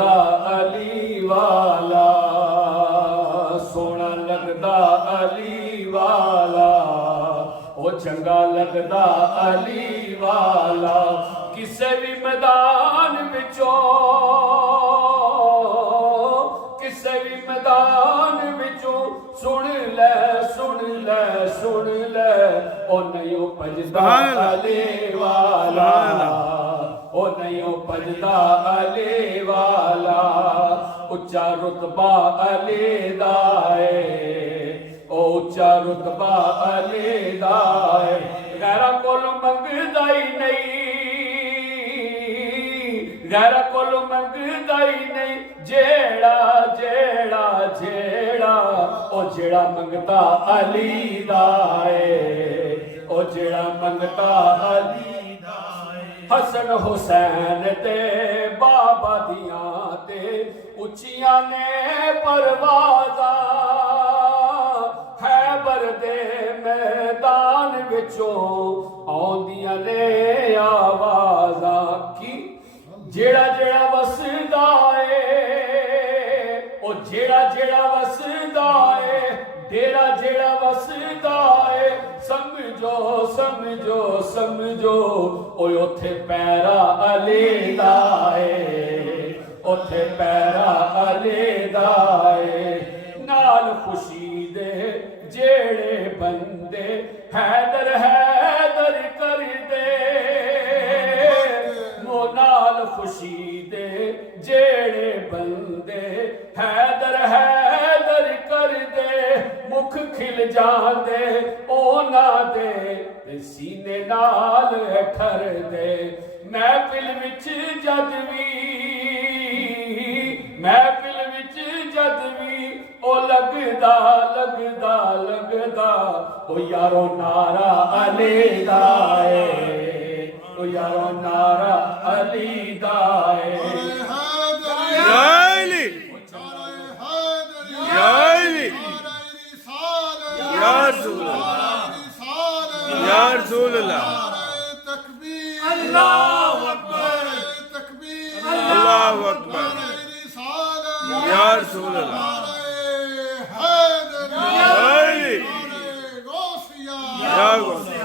अली वाला सोना लगदा अली वाला ओ चंगा लगदा अली वाला किसे भी मैदान विचों किसे भी मैदान विचों सुन ले सुन ले सुन ले ओ नहीं भजदा अली वाला ओ नहीं भजदा अली वाला उच्चा रुतबा अली दा है ओ उच्चा रुतबा अली दा है गैरा कोल मंगदा ही नहीं गैरा कोल मंगदा ही नहीं जेड़ा जेड़ा जेड़ा ओ जेड़ा मंगता अली दा है ओ जेड़ा मंगता अली हसन हुसैन ते बाबा दियां ते उच्चियां ने परवाज़ा खैबर दे मैदान विचों आउंदियां ने आवाज़ां की जेड़ा जेड़ा वसदा है ओ जेड़ा जेड़ा वसदा है डेरा जेड़ा वसदा है समझो समझो समझो ओए उथे पैरा अली दा है उथे पैरा अली दा है नाल खुशी दे जेड़े बंदे हैदर हैदर कर दे मो नाल खुशी दे जेड़े बंदे हैदर हैदर कर दे मुख खिल जांदे ओना दे सीने नाल ठर दे महफिल विच जद भी महफिल विच जद भी ओ लगदा लगदा लगदा ओ यारो नारा अली दा है ओ यारो नारा अली दा है अल्लाहु अकबर तकबीर अल्लाहु अकबर या रसूल अल्लाह हैदर या गौसिया